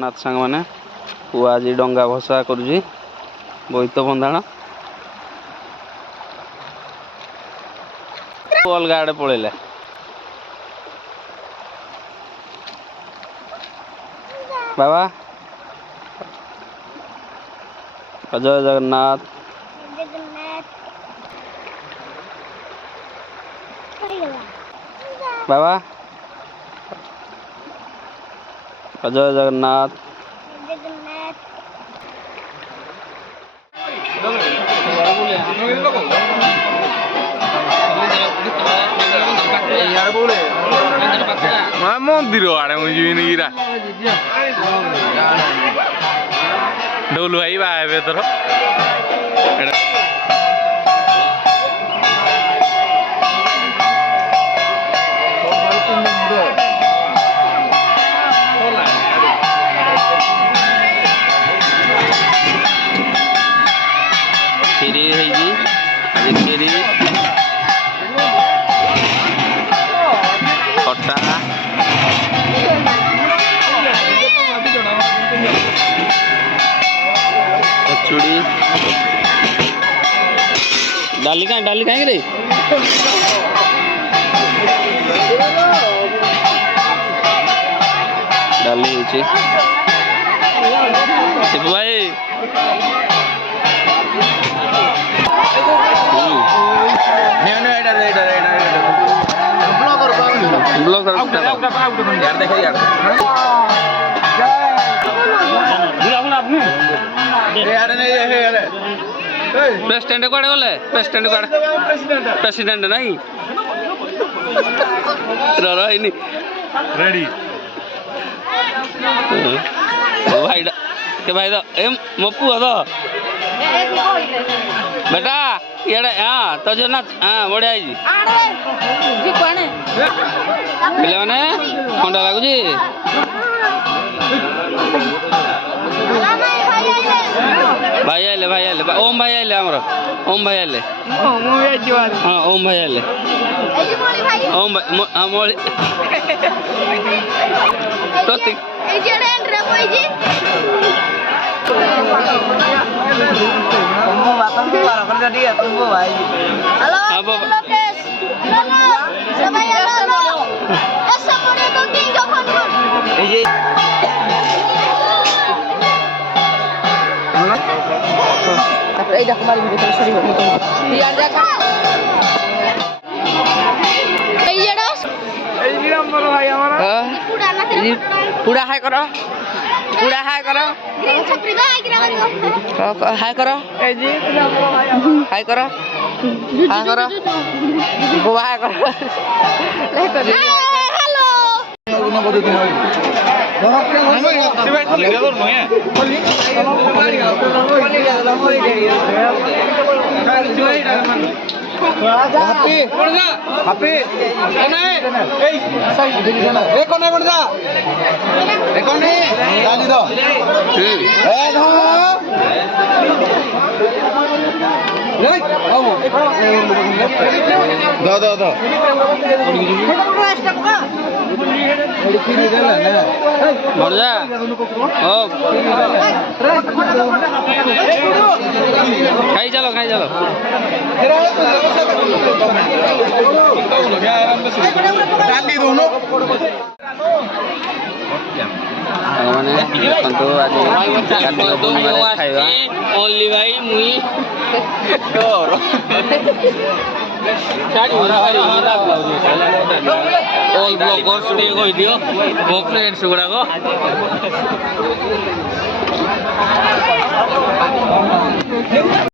नाथ सांग मैंने पुआ आज डंगा भसा करुची बोईत बंधाण अलग आड़े पलैले बाबा जय जगन्नाथ बाबा जय जगन्नाथ मंदिर आड़े मुझे गिरा डोलू भाई बाहे तोर खीरी है जी आज खीरी खट्टा कचुड़ी डाली कहीं रे डाली शिपू भाई प्रेसिडेंट कड़े गले प्रेसिडेंट कड़े प्रेसिडेंट नहीं रही रेडी भाई के भाई तो ए मो पुआ तो बेटा इे हाँ तो जो ना हाँ बढ़िया पे मैंने ठंडा लगुच भाई आइले ओम भाई आइले आमर ओम भाई आइले हाँ ओम भाई आइले ओम भाई हाँ मोली प्रतीक पूरा हाय करो पूरा हाय करो हाय करो हाय करो हाय करो बुआ हाय करो खाई चलो मैंने ओनली भाई मुई ऑल ब्लॉगर्स टे कहि दियो मो फ्रेंड्स गुड़ाक